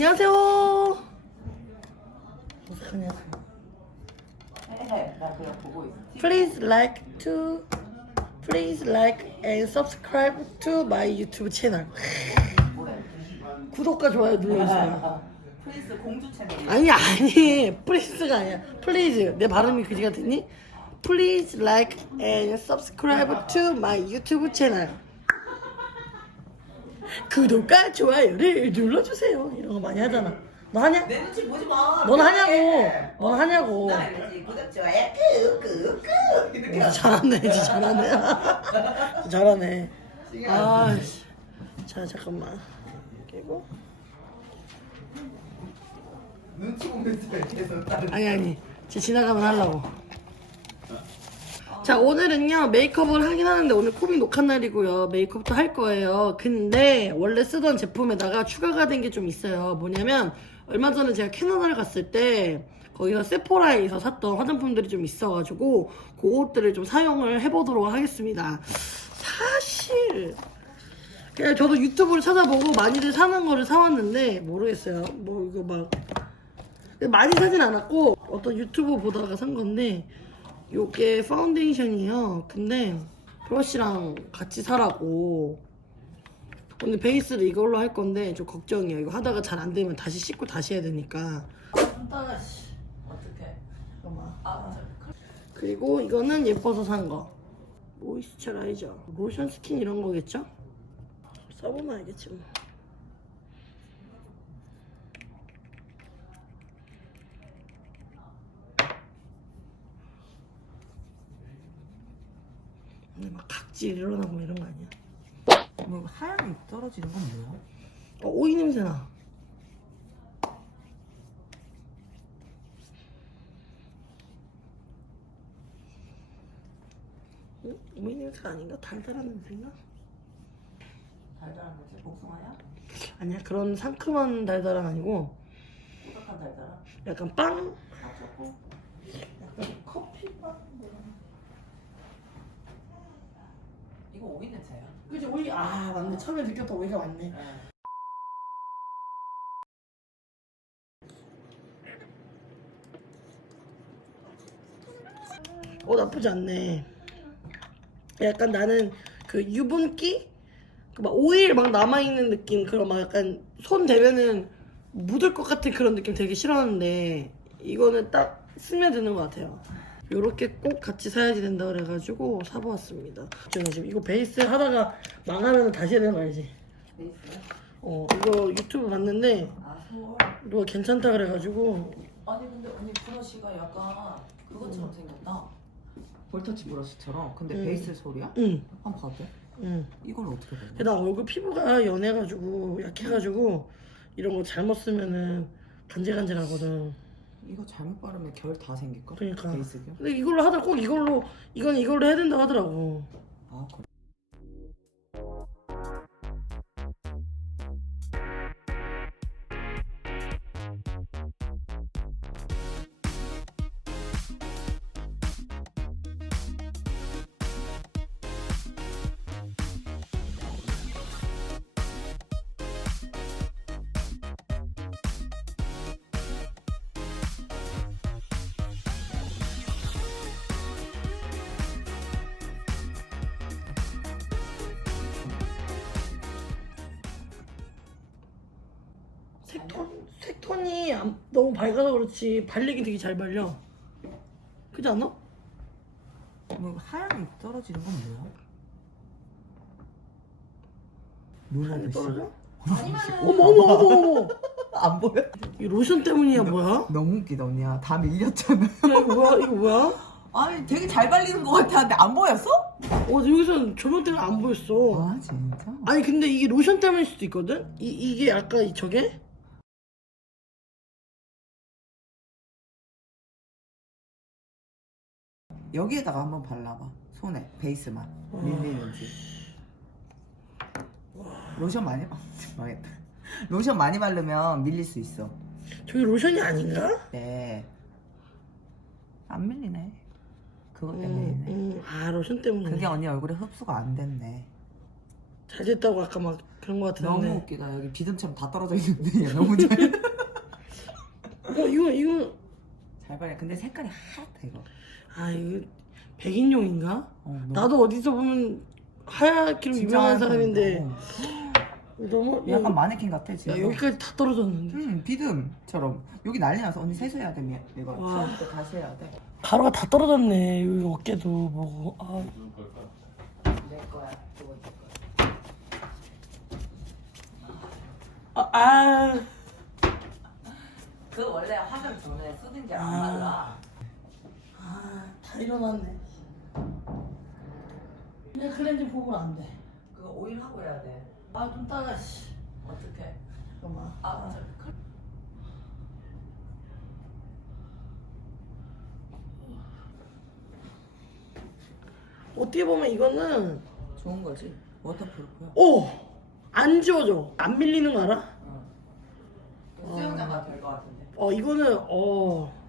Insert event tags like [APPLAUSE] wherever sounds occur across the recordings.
안녕하세요. 있어. Please like to Please like and subscribe to my YouTube 채널. 구독과 좋아요 눌러주세요. 프린스 공주 채널. 아니 아니 프린스가 아니야. Please 내 발음이 그지 같았니? Please like and subscribe to my YouTube 채널. 구독과 좋아요를 눌러주세요. 이런 거 많이 하잖아. 너 하냐? 내 눈치 보지 마. 넌 하냐고. 넌 하냐고. 나 알지. 구독 좋아요. 끄끄끄 이렇게. 어, 잘하네, 진짜 잘하네. [LAUGHS] 잘하네. 아, 씨. 자 잠깐만. 그리고 눈치 보면서 계속. 아니 아니, 제 지나가면 하려고. 자 오늘은요 메이크업을 하긴 하는데 오늘 코믹 녹화 날이고요. 메이크업도 할 거예요. 근데 원래 쓰던 제품에다가 추가가 된 게 좀 있어요. 뭐냐면 얼마 전에 제가 캐나다를 갔을 때 거기서 세포라에서 샀던 화장품들이 좀 있어가지고 그것들을 좀 사용을 해보도록 하겠습니다. 사실 그냥 저도 유튜브를 찾아보고 많이들 사는 거를 사왔는데 모르겠어요. 뭐 이거 막 많이 사진 않았고 어떤 유튜브 보다가 산 건데 요게 파운데이션이에요. 근데 브러쉬랑 같이 사라고. 오늘 베이스를 이걸로 할 건데 좀 걱정이에요. 이거 하다가 잘 안 되면 다시 씻고 다시 해야 되니까. 따가 씨. 어떻게? 잠깐만. 아, 그리고 이거는 예뻐서 산 거. 모이스처라이저. 로션 스킨 이런 거겠죠? 써보면 알겠지 뭐 막 각질 일어나고 이런 거 아니야? 뭐 하얀 입 떨어지는 건 뭐야? 어, 오이 냄새 나. 응? 오이 냄새가 아닌가? 달달한 냄새인가? 달달한 거지? 복숭아야? 아니야 그런 상큼한 달달한 아니고 꾸덕한 달달한? 약간 빵? 아, 조금. 약간 커피빵? 이거 오이 냄새야. 그지 오이 아 맞네. 처음에 느꼈던 오이가 맞네. 네. 어 나쁘지 않네. 약간 나는 그 유분기? 그 막 오일 막 남아있는 느낌 그런 막 약간 손 대면은 묻을 것 같은 그런 느낌 되게 싫어하는데 이거는 딱 스며드는 것 같아요 요렇게 꼭 같이 사야지 된다 그래가지고 사보았습니다 지금 이거 베이스 하다가 망하면 다시 해야 되는 거 알지? 베이스야? 어 이거 유튜브 봤는데 아, 소월. 이거 괜찮다 그래가지고 아니 근데 언니 브러쉬가 약간 그것처럼 생겼다. 볼터치 브러쉬처럼. 근데 음. 베이스 소리야? 응 한번 봐도 돼? 응. 이걸 어떻게 되냐? 나 얼굴 피부가 연해가지고 약해가지고 이런 거 잘못 쓰면은 간질간질하거든. 이거 잘못 바르면 결 다 생길걸? 그러니까. 베이스 결? 근데 이걸로 하다 꼭 이걸로 이건 이걸로 해야 된다 하더라고. 아 그래. 색톤 색톤이 안- 너무 밝아서 그렇지 발리기 되게 잘 발려. 그지 않아? 뭐 하얀 입 떨어지는 건 뭐야? 듯이. 떨어져? [LAUGHS] 어머 어머 어머 어머. 안 보여? 이 로션 때문이야 뭐야? 너무 웃기다 언니야 다 밀렸잖아 야 이거 뭐야 이거 뭐야? 아니 되게 잘 발리는 것 같았는데 안 보였어? 어 여기서 조명 때문에 안 보였어. 아 진짜? 아니 근데 이게 로션 때문일 수도 있거든? 이, 이게 아까 이 저게? 여기에다가 한번 발라봐. 손에 베이스만. 밀리는지. 로션 많이 [LAUGHS] 망했다. 로션 많이 바르면 밀릴 수 있어. 저게 로션이 아닌가? 네안 밀리네. 그것 음, 때문이네. 음, 아 로션 때문에. 그게 언니 얼굴에 흡수가 안 됐네. 잘 됐다고 아까 막 그런 거 같은데. 너무 웃기다. 여기 비듬처럼 다 떨어져 있는데 얘 너무 잘. [LAUGHS] 어 이거 이거. 잘 발려. 근데 색깔이 하얗다 이거. 아 이거 백인용인가? 어, 너무 나도 어디서 보면 하얗기로 진짜 유명한 하얗다, 사람인데 이거. 너무 어. 약간 마네킹 같아 지금. 야 여기까지 다 떨어졌는데 음 비듬처럼 여기 난리 나서 언니 세수해야 돼 미- 이거 와. 처음부터 다시 해야 돼. 가루가 다 떨어졌네 여기 어깨도 뭐고 아 내 거야. 그거 내 거야. 아, 아. 그 원래 화장 전에 쓰는 게안 아. 말라. 아, 다 일어났네. 그냥 클렌징 폼으로 안 돼. 그거 오일 하고 해야 돼. 아, 좀 따가, 씨. 어떻게? 잠깐만. 아, 저 클- 어떻게 보면 이거는, 좋은 거지. 워터프루프야. 오! 안 지워져. 안 밀리는 거 알아? 응. 수영장가 될거 같은데. 어, 이거는, 어.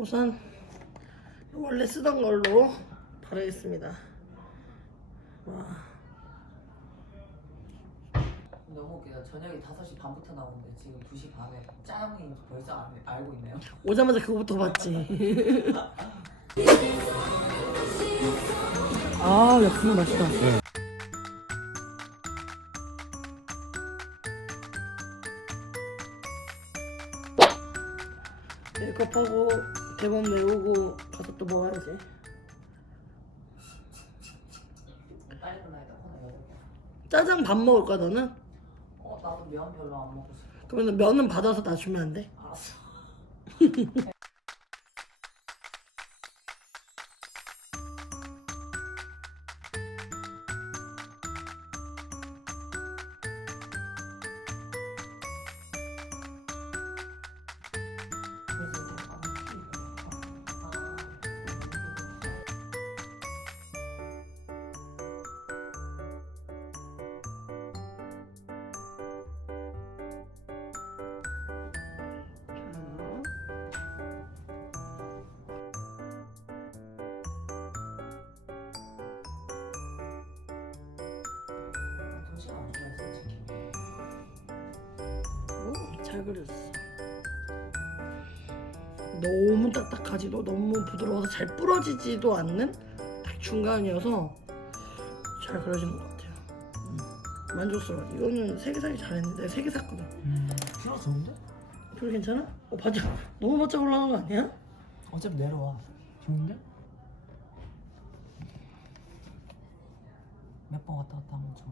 우선, 원래 쓰던 걸로 바르겠습니다. 와. 너무 웃기다. 저녁이 5시 반부터 나오는데 지금 2시 반에 짜장면이 벌써 알, 알고 있네요. 오자마자 그거부터 봤지. [LAUGHS] 아, 야, 국물 맛있다. 대본 외우고 가서 또 먹어야지. 빨리 끝나야 돼. 하나 여덟 개. 짜장 밥 먹을 거야 너는? 어, 나도 면 별로 안 먹고 싶어. 그러면 면은 받아서 나 주면 안 돼? 알았어. [LAUGHS] 잘 그렸어. 너무 딱딱하지도 너무 부드러워서 잘 부러지지도 않는 딱 중간이어서 잘 그려진 것 같아요. 음, 만족스러워. 이거는 세개 사기 잘했는데 세개 샀거든. 싫어 좋은데? 별로 괜찮아? 어 바짝 너무 바짝 올라간 거 아니야? 어차피 내려와. 좋은데? 몇 번 왔다 갔다 하면 좋아.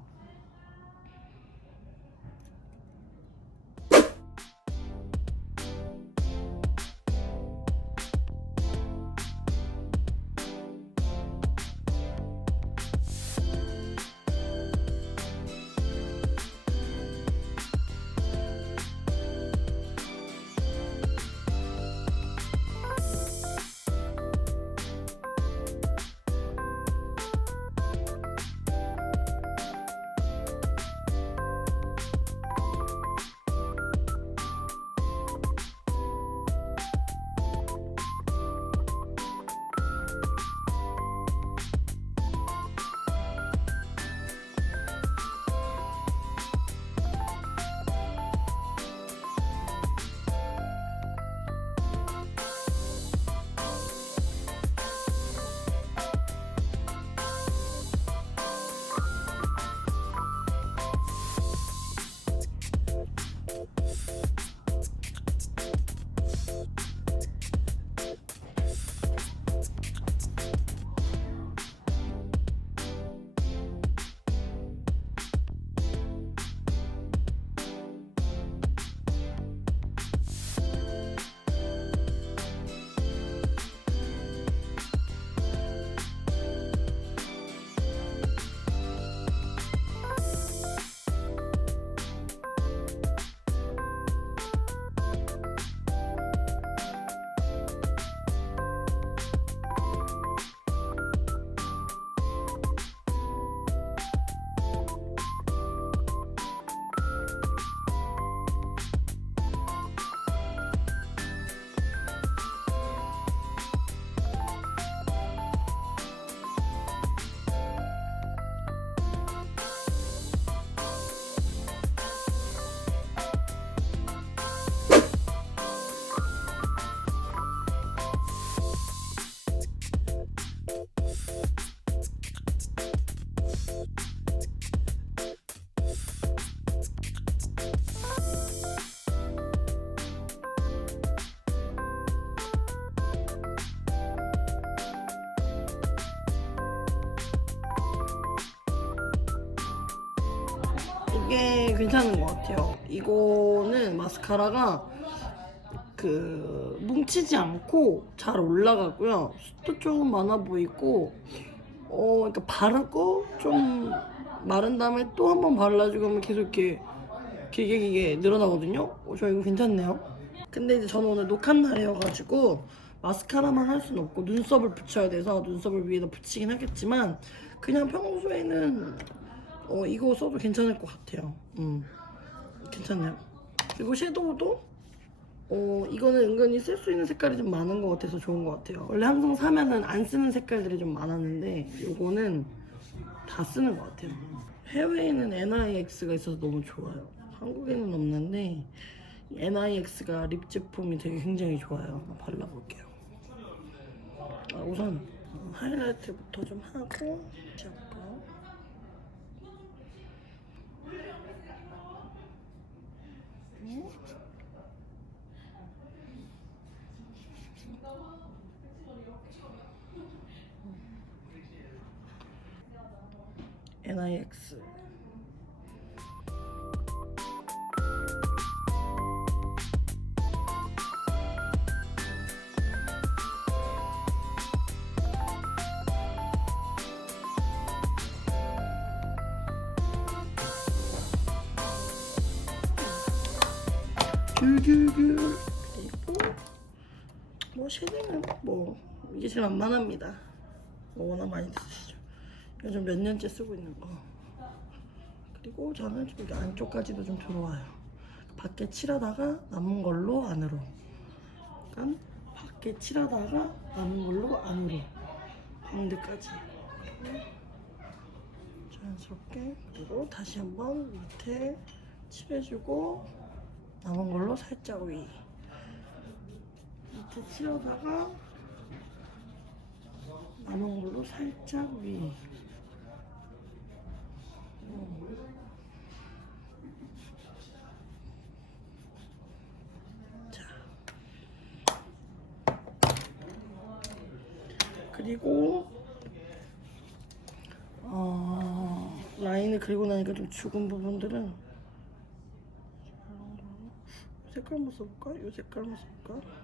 이게 괜찮은 것 같아요. 이거는 마스카라가 그 뭉치지 않고 잘 올라가고요. 숱도 좀 많아 보이고 어 그러니까 바르고 좀 마른 다음에 또 한 번 발라주고 하면 계속 이렇게 길게 길게 늘어나거든요. 어, 저 이거 괜찮네요. 근데 이제 저는 오늘 녹한 날이어가지고 마스카라만 할 수는 없고 눈썹을 붙여야 돼서 눈썹을 위에다 붙이긴 하겠지만 그냥 평소에는 어, 이거 써도 괜찮을 것 같아요. 음, 괜찮네요. 그리고 섀도우도 어, 이거는 은근히 쓸 수 있는 색깔이 좀 많은 것 같아서 좋은 것 같아요. 원래 항상 사면은 안 쓰는 색깔들이 좀 많았는데 이거는 다 쓰는 것 같아요. 해외에는 NIX가 있어서 너무 좋아요. 한국에는 없는데 NIX가 립 제품이 되게 굉장히 좋아요. 발라볼게요. 아, 우선 하이라이트부터 좀 하고 시작 할까요? NIX 그리고 뭐 쉐딩은 뭐 이게 제일 만만합니다. 뭐 워낙 많이 쓰시죠. 요즘 몇 년째 쓰고 있는 거. 그리고 저는 좀 여기 안쪽까지도 좀 들어와요. 밖에 칠하다가 남은 걸로 안으로. 약간 밖에 칠하다가 남은 걸로 안으로. 그리고 자연스럽게 그리고 다시 한번 밑에 칠해주고 남은 걸로 살짝 위 밑에 칠하다가 남은 걸로 살짝 위 자. 그리고 어, 라인을 그리고 나니까 좀 죽은 부분들은 색깔 한번 써볼까? 이 색깔 한번 써볼까?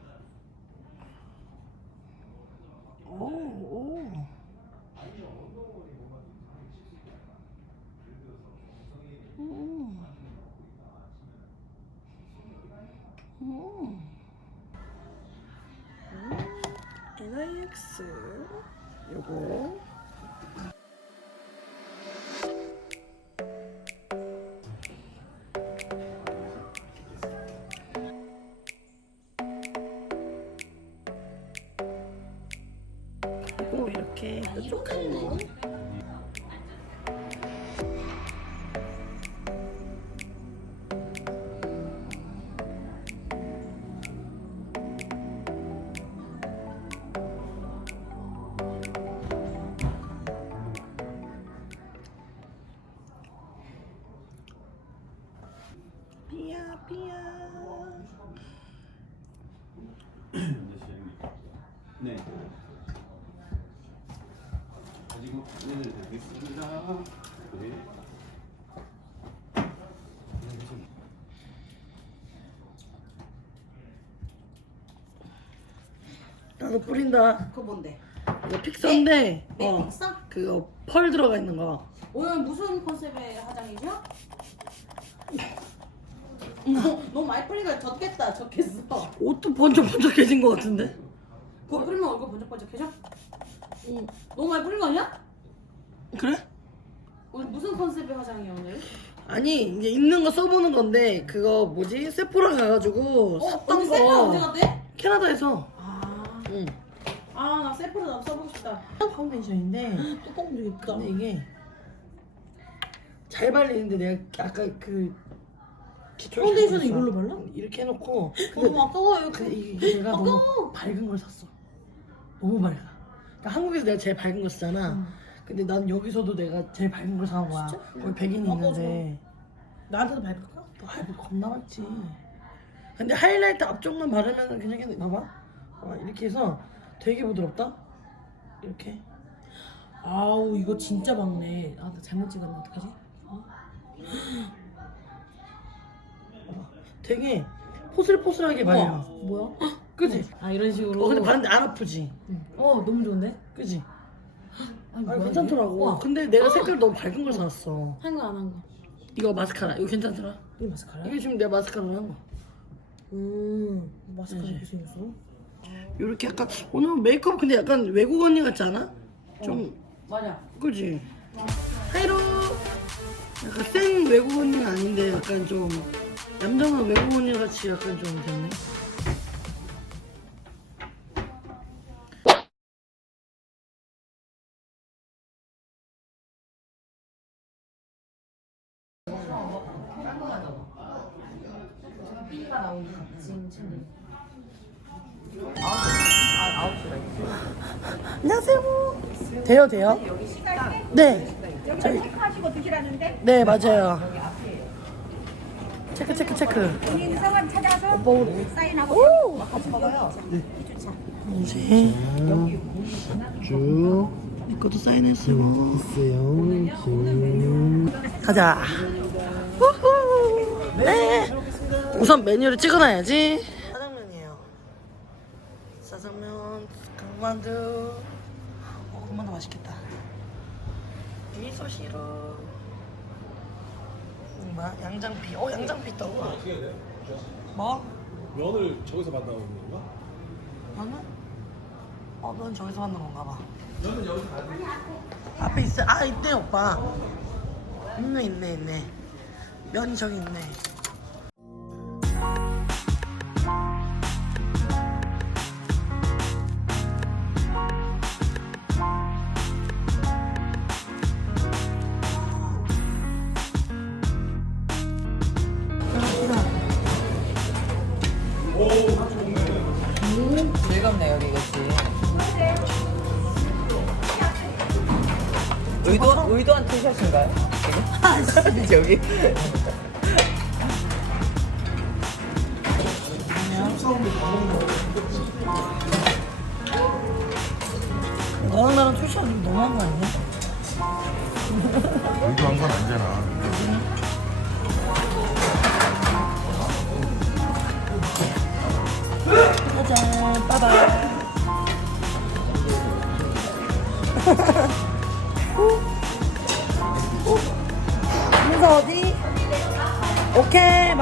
이렇게. 뾰족한 거 나도 뿌린다 그거 뭔데? 이거 픽서인데 네, 어 픽서? 그거 펄 들어가 있는 거 오늘 무슨 컨셉의 화장이죠? [LAUGHS] 너무 많이 뿌리니까 젖겠다 젖겠어 옷도 번쩍번쩍해진 거 같은데 그거 뿌리면 얼굴 번쩍번쩍해져? 응. 너무 많이 뿌린 거 아니야? 그래? 오늘 무슨 컨셉의 화장이야 오늘? 아니 이제 있는 거 써보는 건데 그거 뭐지 세포라 가가지고 어? 샀던 언니 세프라 언제 거 갔대? 캐나다에서 아, 응. 아 나 세프라 나도 써보고 싶다 파운데이션인데 뚜껑 되겠다 근데 이게 잘 발리는데 내가 아까 그 기초를 파운데이션을 잘 이걸로. 발라? 이렇게 해놓고 너무 아까워요 그 이게 내가 너무 아까워 밝은 걸 샀어 너무 밝아 그러니까 한국에서 내가 제일 밝은 거 쓰잖아 응. 근데 난 여기서도 내가 제일 밝은 걸 사온 거야 진짜? 거기 백인이 아까워, 있는데 나한테도 밟을까? 너 할부 겁나 많지 근데 하이라이트 앞쪽만 바르면 괜찮겠네 봐 봐 봐봐 이렇게 해서 되게 부드럽다 이렇게 아우 이거 진짜 막네 아 나 잘못 찍었나 어떡하지? 되게 포슬포슬하게 발려. 뭐야? 그지? 아 이런 식으로. 어 근데 바른데 안 아프지? 어 너무 좋은데? 그지? 아니, 아 뭐야, 괜찮더라고. 이게? 와, 근데 내가 색깔 너무 밝은 걸 샀어. 한 거 안 한 거. 이거 마스카라. 이거 괜찮더라. 이게 마스카라? 이게 지금 내가 마스카라를 한 거. 음 마스카라 그지? 이렇게 생겼어? 요렇게 약간 오늘 메이크업 근데 약간 외국 언니 같지 않아? 좀 맞아. 그지? 하이로 약간 센 외국 언니는 아닌데 약간 좀 얌전한 외국 언니 같이 약간 좀 됐네. B가 나오는 지금 돼요, 돼요? 네. 저희 하시고 드시라는데 네 맞아요. 체크 체크 체크. 본인 성함 찾아서 사인하고 같이 먹어요. 이제 쭉. 내 것도 사인했어요. 가자. 우후. 네. 우선 메뉴를 찍어놔야지. 짜장면이에요. 짜장면, 강만두. 어, 강만두 맛있겠다. 미소시루. 음, 뭐야? 양장피. 어, 양장피 있다. 우와. 뭐? 면을 저기서 만나는 건가? 너는? 어, 넌 저기서 만난 건가 봐. 너는 여기서 앞에 있어. 아, 있네, 오빠. 있네, 있네, 있네. 면이 저기 있네. 지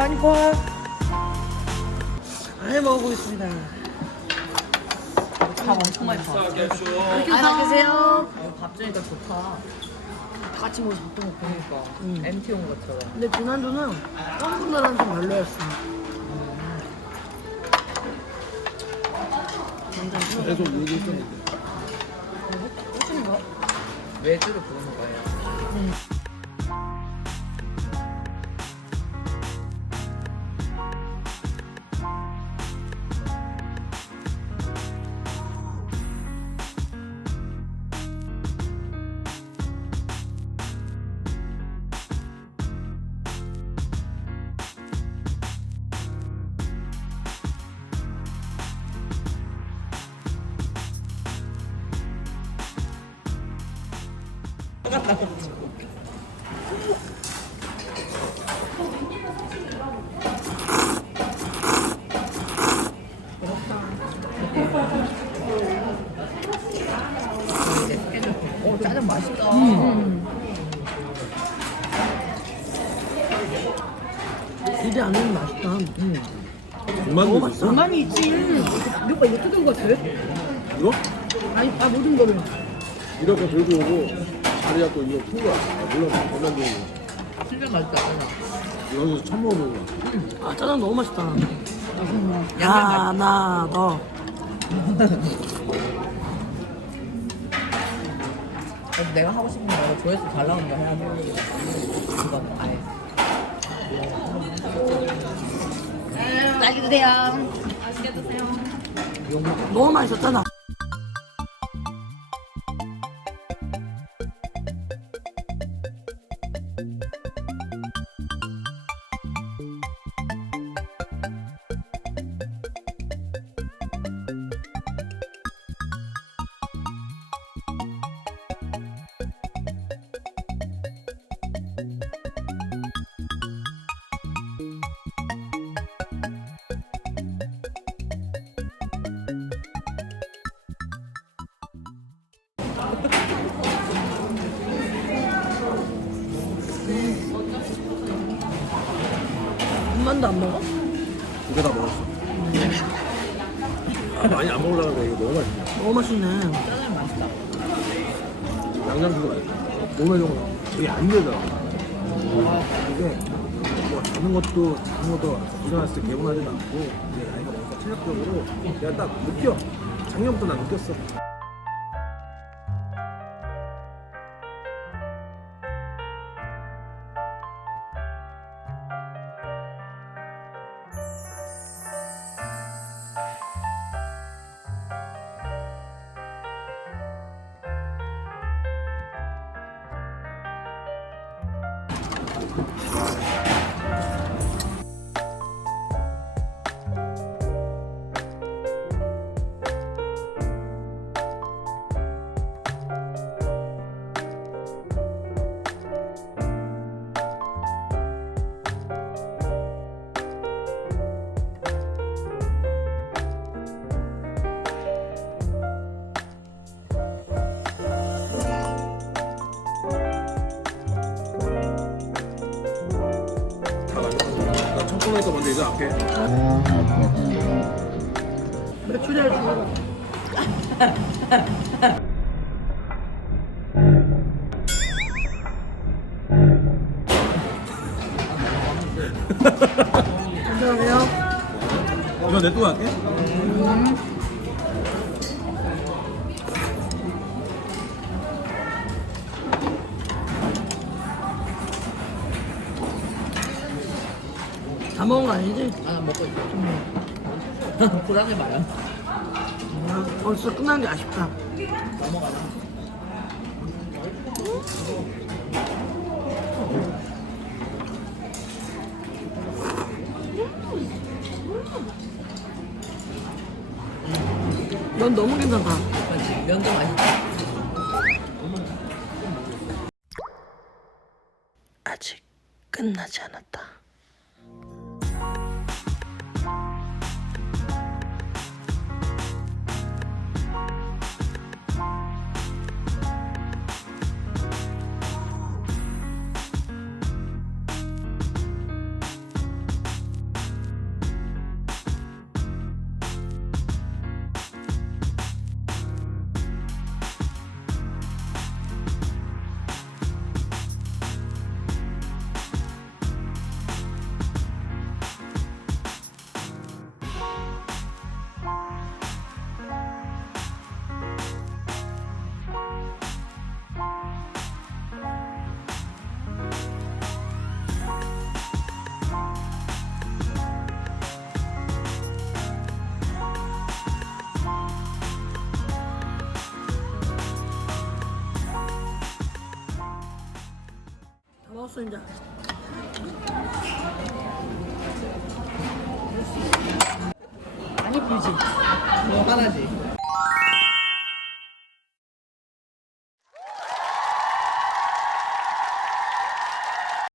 많이 봐. 잘 먹고 있습니다. 밥 엄청 많이 사 안녕히 계세요. 밥 주니까 좋다 다 같이 모여서 밥도 먹고 그러니까 음. MT 온 것처럼 근데 지난주는 좀 별로였어. 계속 얘기 했었는데. 해주는 거? 외주를 부르는 거예요 오 짜장 맛있다 기대 안 하면 맛있다. 군만두 있어? 가만히 있지. 이거 이거 뜯은 거 돼? 이거? 아니 아 모든 거를. 이렇게 들고 오고 자리가 또 이거 큰 거야. 아, 몰라, 군만두. 진짜 맛있다 짜장 여기서 처음 먹어보는 거야. 아, 짜장 너무 맛있다. 하나 더. 그래서 내가 하고 싶은 거 조회수 잘 나오는 거 해야 돼 그건 아예 맛있게 드세요. 너무 맛있었잖아. 너무 맛있네. 짜장면 맛있다. 양념도 맛있어. 몸에 거. 되게 안 되더라. 이게 뭐 자는 것도 자는 것도 고생했을 때 개운하지도 않고 이제 나이가 먹으니까 체력적으로 내가 딱 느껴. 작년부터 난 느꼈어. 먼저 이거 할게. 메추리알 주고. 감사해요. 이거 내 또 할게. 불안해 마요. 아, 벌써 끝난 게 아쉽다. 넘어가자. 넌 너무 괜찮다. 맞지? 면도 맛있다. 아직 끝나지 않았다. 다 먹었어